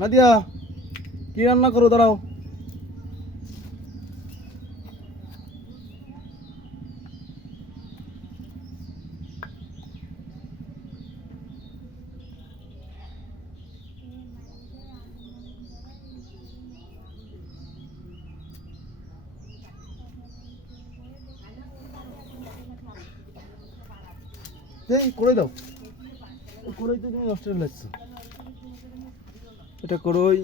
নাদিয়া কি রান্না করো দাঁড়াও। এই করে দাও, কড়াই তো তুমি নষ্ট করে ফেলাচ্ছ। এটা কড়াই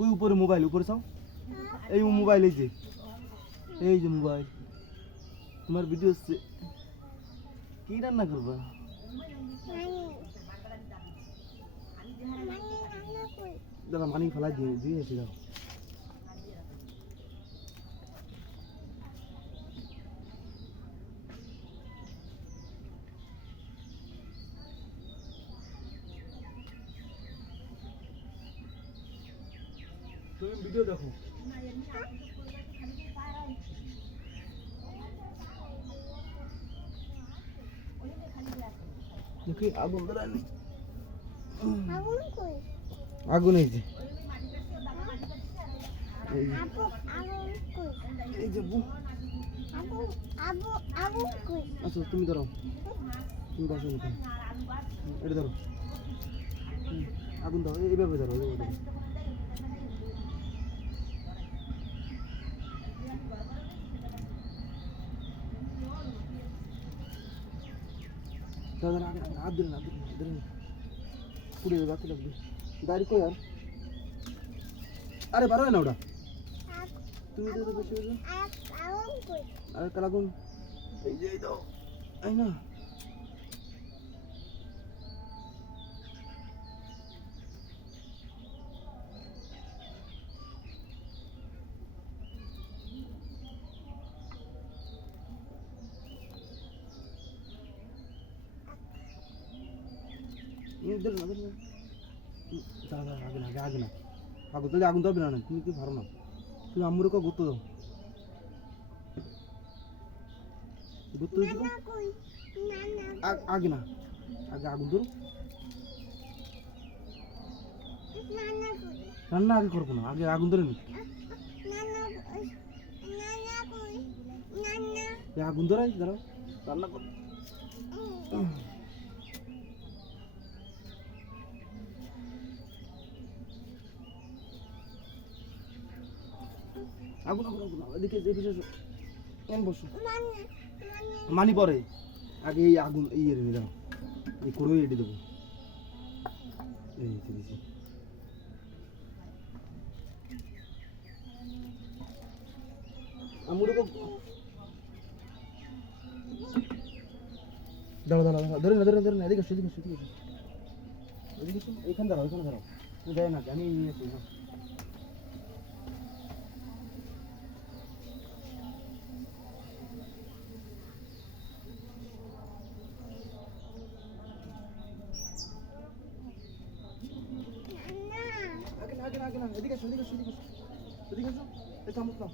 ওই উপরে মোবাইল উপরে চাও, এই মোবাইল এই যে মোবাইল তোমার ভিডিও হচ্ছে। কি রান্না করবা? দাদা মানি ফেলাই দিয়ে দিয়ে এসে দাও। তুমি ভিডিও দেখো। দেখি আগুন ধরানি, আগুন এই যে এই যে আচ্ছা তুমি ধরো, তুমি বসো না, এটা ধরো, আগুন ধরো, এইভাবে ধরো, এইভাবে ধরো। দাদা আগে হাত ধরে না, ধরে না, পুড়ে যাবে, বাকি লাগবে। গাড়ি কই আর? আরে বারো না ওটা, তুমি তো বেশি হয়েছে। আরে কাল আগুন এই যে এই দাও, এই না আগে না আগুন তাহলে আগুন ধরবে না, তুমি কি পারো না, তুমি আম্মুরে কো গুরুত্ব দাও, গুরুত্ব দিও আগে না, আগে আগুন ধরো। রান্না আগে করবো না, আগে আগুন ধরে নি, আগুন ধরাই দাঁড়াও রান্না করবো। আগুন আগুন আগুন এদিকে বসো, মানি পরে আগে এই আগুন এই এনে দাও, এই কড়াই এটি দেবো, এই দিয়েছি। আমুরে দাঁড়া দাঁড়া ধরে না ধরে না, এদিকে এদিকে এদিকে এদিকে এখানে দাঁড়াও, এখানে দাঁড়াও, দেয় না আমি নিয়ে আসি। আগে না এদিকে এদিকে এদিকে এই চামচ নাও।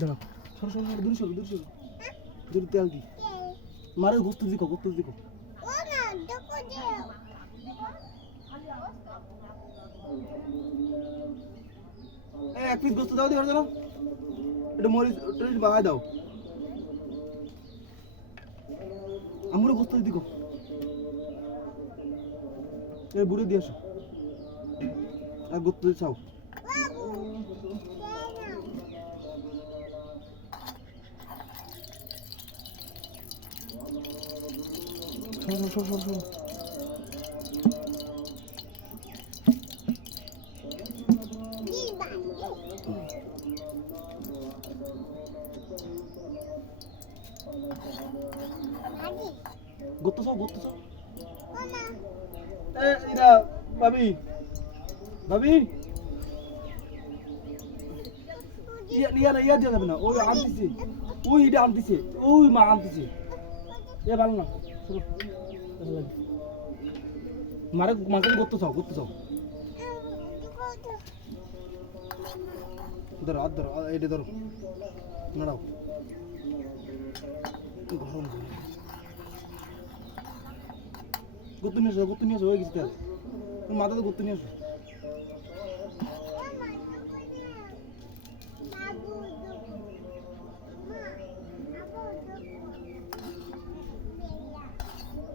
দাঁড়াও সরো সরো দূরে সরো দূরে তেল দি মারে গোস্ত দিকো এক পিস গোস্ত দাও, দাও এটা মরিচ বাগায় দাও, আমুরে গোস্ত দিকো, বুড়ে দিয়ে আসো আর গোস্ত চাও। সর গোত্ত চাও এরা ভাবি ইয়া দিয়া যাবে না, ওই আনতেছে, ওই এটা আনতেছে, ওই মা আনতেছে, এ ভালো না। মারে মাকে করতে চাও ধরো হাত ধরো এটা ধরো নাড়াও গরম গুত্তু নিয়ে এসো হয়ে গেছে তার মাথাতে গুত্তু নিয়ে এসো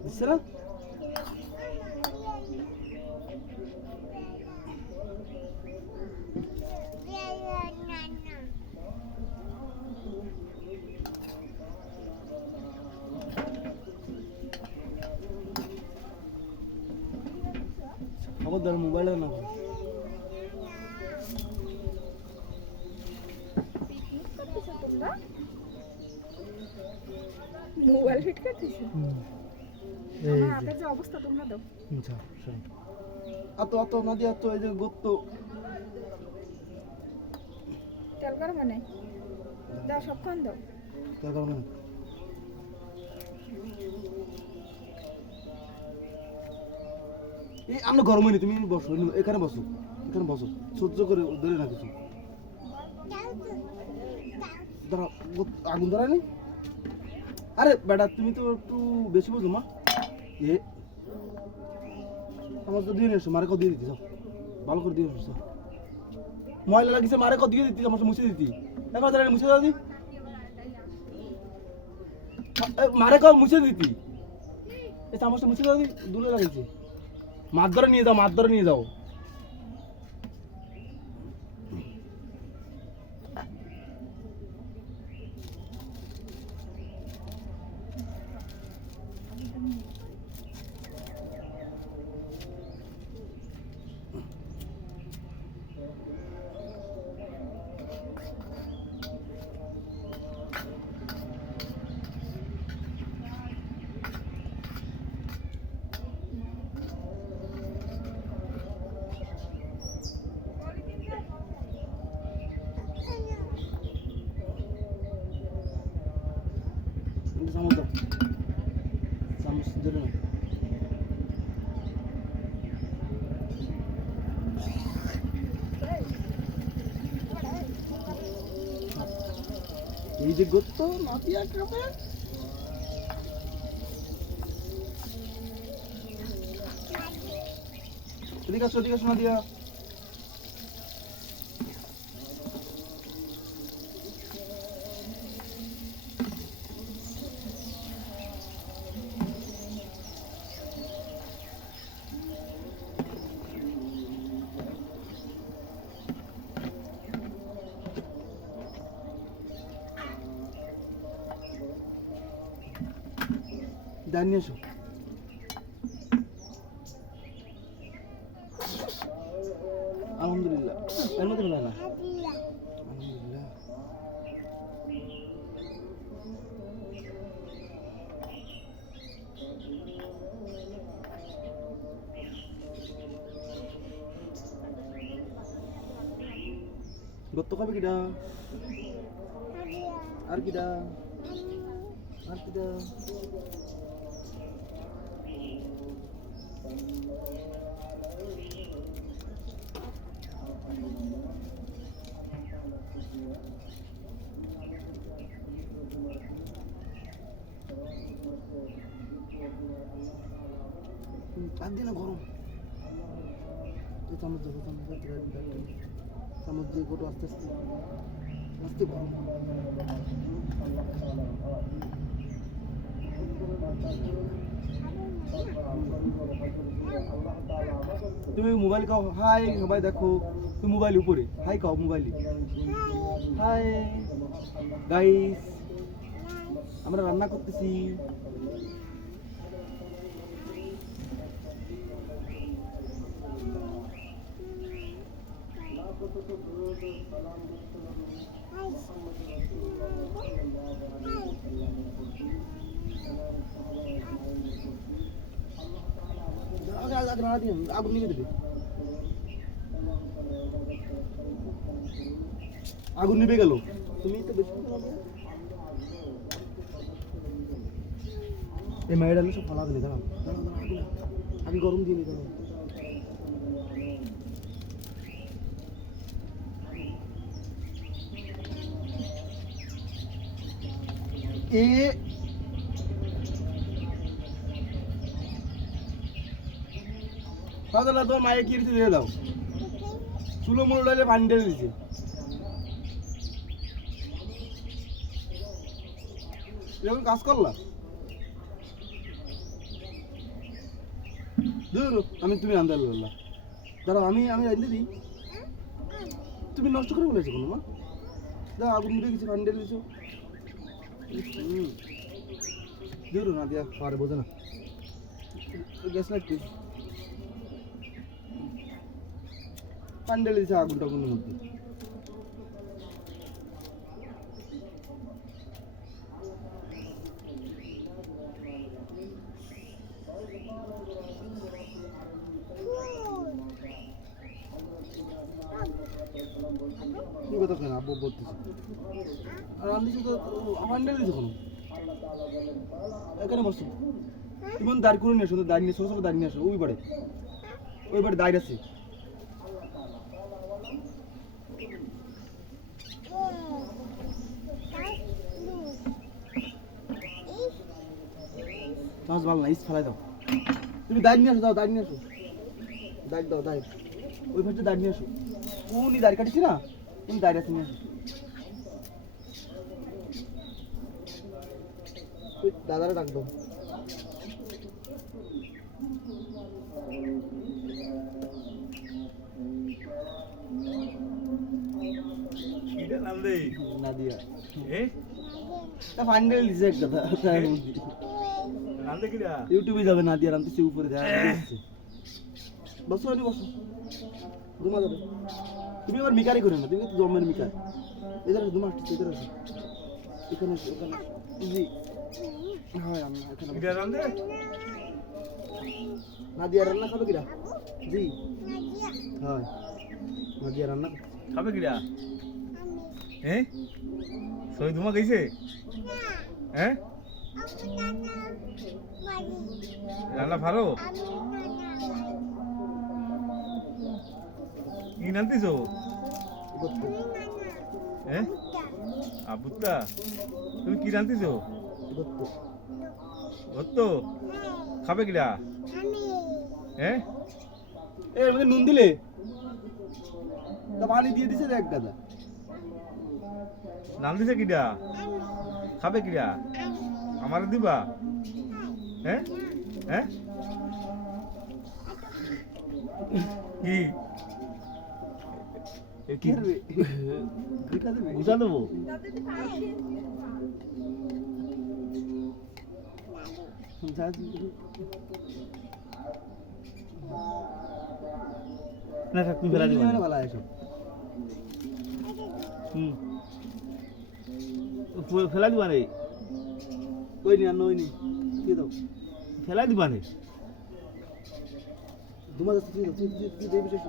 দিচ্ছে না খবরদার মোবাইলে না মোবাইল ফিট করতেছো আমার হাতের যে অবস্থা তোমরা দাও আচ্ছা সরি আতো নদী আতো এই যে গোত্ত তেল গরম মানে দাও সবক্ষণ দাও তেল গরম না এই আমরা গরম হয়নি তুমি বসো এখানে বসো সহ্য করে ধরে না কিছু ধরো আগুন ধরায়নি আরে বেটা তুমি তো একটু বেশি বুঝো মা এ আমার তো দিয়ে এসো মারে কত দিয়ে দিতি ভালো করে দিয়ে এসো ময়লা লাগিছে মারে কত দিয়ে দিতি আমার মুছে দিতি এবার ধরে মুছে দাও দি মারে কত মুছে দিতি এই চামচটা মুছে দাও দি দূরে লাগিয়েছে মাছ ধরে নিয়ে যাও চামচ দাও চামচ ধরে নাও এই যে গোত্ত নাতিয়া খাবে এদিকে আসো নাদিয়া জানিয়ে এসো আলহামদুলিল্লাহ এর মধ্যে না আলহামদুলিল্লাহ গত্ত খাবে কিডা আর কিডা দিন গরম চামচ দিয়ে গোটো আস্তে আস্তে গরম তুমি মোবাইল খাও হাই সবাই দেখো তুমি মোবাইল উপরে হাই খাও মোবাইলে হাই গাইস আমরা রান্না করতেছি আগুন নিয়ে দেবে আগুন নিভে গেল তুমি তো বেশি এই মায়ের আলু সব ফালা দিলে দাঁড়াও দাঁড়াও দাঁড়াও আগে না। আগে গরম দিয়ে নি দাঁড়াও এ দাদা তোমার মায়ে কি দিয়ে দাও চুলো মুলো ডাইলে পানি ঢেলে দিছে এরকম কাজ করলা ধরো আমি তুমি আন্দাজ করলা দাঁড়াও আমি আনতে দিই তুমি নষ্ট করে বলেছো কোনো মা দাও আগুন মুড়ে গেছে পানি ঢেলে দিছো ধরো না দিয়া পারে বোঝে না গ্যাস লাগতে পানি ঢেলে দিছে আগুন টাগুনের মধ্যে কি কথা কেন আব্বু বলতেছে আর রান্ধিছো তো পানি ঢেলে দিছো কোনো এখানে বসো তুমি দাঁড় করে নিয়ে আসো দাঁড়িয়ে নিয়ে ছোটো ছোটো দাঁড়িয়ে নিয়ে আসো ওই বাড়ি দাঁড়িয়ে আছে চাষ ভালো না ইস ফেলাই দাও তুমি দাঁড়িয়ে নিয়ে আসো দাঁড়িয়ে নিয়ে আসো দাঁড়িয়ে দাও দাঁড়িয়ে ওই ভাবছে দাঁড়িয়ে নিয়ে আসো উনি দাঁড়িয়ে কাটিছি না তুমি দাঁড়িয়ে আছে নিয়ে আসো দাদারা ডাক দাও নাদিয়া ফাইনাল দিছে একটা ইউটিউবে যাবে নাদিয়া রামতেছে উপরে বসো আনি বসো ঘুমা যাবে তুমি আবার মিকারি করে না তুমি তো জমের মিকার এদের ঘুমা আসছে এদের আছে এখানে জি হ্যাঁ আমি এখানে নাদিয়া রান্না খাবে কিরা জি হ্যাঁ নাদিয়া রান্না খাবে কিরা হ্যাঁ সই ধুমা গেছে হ্যাঁ রান্না ভালো কি নানতিস হ্যাঁ আবুত্তা তুমি কি রান্তিস ভত্তো খাবে কিরা হ্যাঁ এর মধ্যে নুন দিলে তা পানি দিয়ে দিছে এক দাদা নাম দিছে কিরা খাবে কিরা আমার দিবা হ্যাঁ হ্যাঁ কি কি করবে বুঝা দেবো না তুমি ফেলা দিবা ভালো এসব ফেলা দিবা রে ওই নি ওই নি দিয়ে দাও ফেলা দিবা রে দুমা যাচ্ছে তুই দেবি শেষ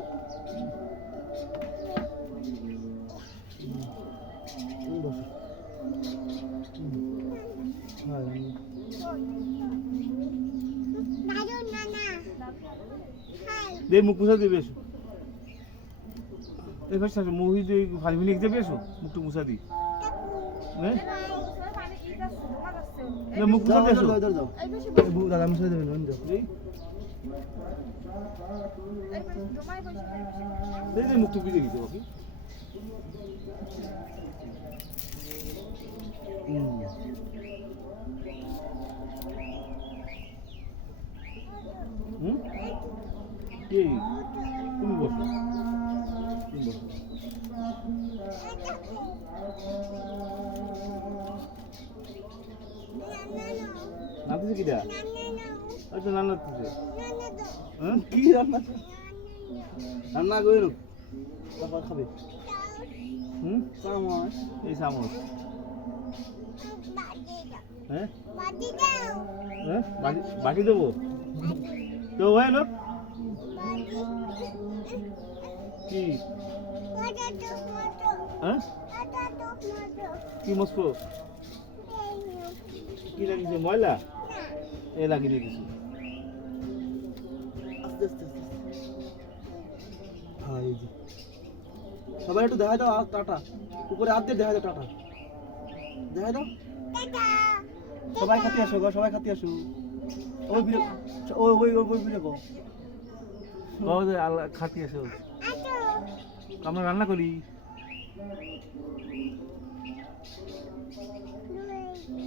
বসো হ্যাঁ দে মুখ মুছা দিবে এসো এই ফার্স্ট আসো মুহি দিয়ে ফালি মিনিট যাবে এসো মুখটু মুছা দি হ্যাঁ মুখ মুছা দিয়ে এসো দাদা মুছে দেবেন এই মুখ টুকি দিয়ে দিতে বাকি কি তুমি বসো নাতিছে কিটা আচ্ছা না নাতিছে হ্যাঁ কি রান্না রান্না করে তারপর খাবে চামচ এই চামচ হ্যাঁ হ্যাঁ বাটি দেবো তো হয় লোক কি হ্যাঁ কি মস্কো কি লাগিয়েছে ময়লা এ লাগিয়ে দিয়ে কিছু আস্তে আস্তে আস্তে হ্যাঁ এই যে সবাই একটু দেখাই দাও আর টাটা উপরে হাত দিয়ে দেখাই দাও টাটা দেখাই দাও সবাই খাতে আসো গো সবাই খাতে আসো ওই বিরে ওই ওই ওই বিরে গো বাবা যে আল্লাহ খাতি আছে আমরা রান্না করি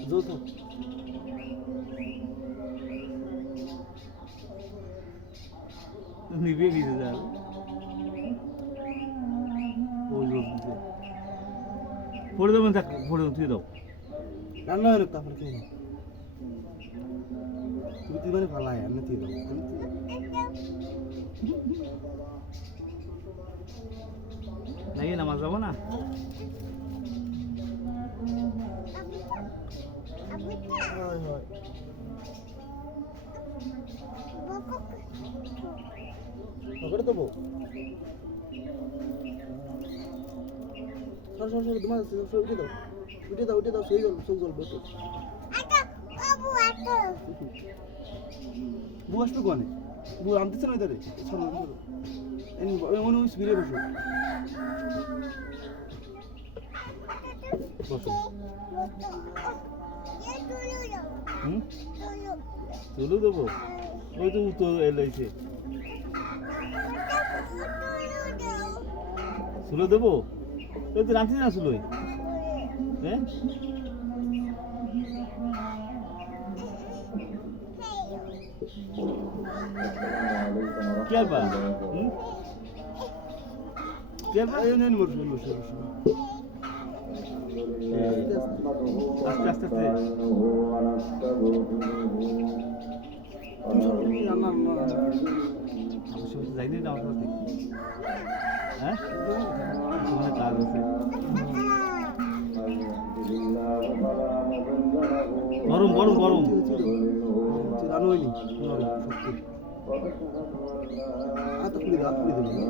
যৌথ নিবে গেছে যা ওই লোক দিতে পড়ে দেবেন থাক পড়ে দেবেন তুই দাও রান্না হয় না তারপরে খেয়ে নাও তুমি তুই মানে ভালো হয় আমি দিয়ে দাও নাকি নামাজ যাবো না হয় হয় ওকে দেবো সর সর সর তোমার উঠে দাও সেই গেল চোখ জ্বলবে তো বু আসবে কোনে বু আনতেছে না ইদারে সর সর মনে হয় স্পিরে বসো বসো হুম তুলে দেবো ওই তো উত্তর এলাইছে তুলে দেবো ওই তো রাঁধছি না শুলোই হ্যাঁ কি আর বা হুম কি আর বা এই নেন বসো বসো বসো আস্তে আস্তে আস্তে তুমি রান্না অবশ্যই যাইনি না আমার সাথে হ্যাঁ তোমার কাজ আছে গরম গরম গরম রান্না হয়নি সত্যি হাত খুলে দেবো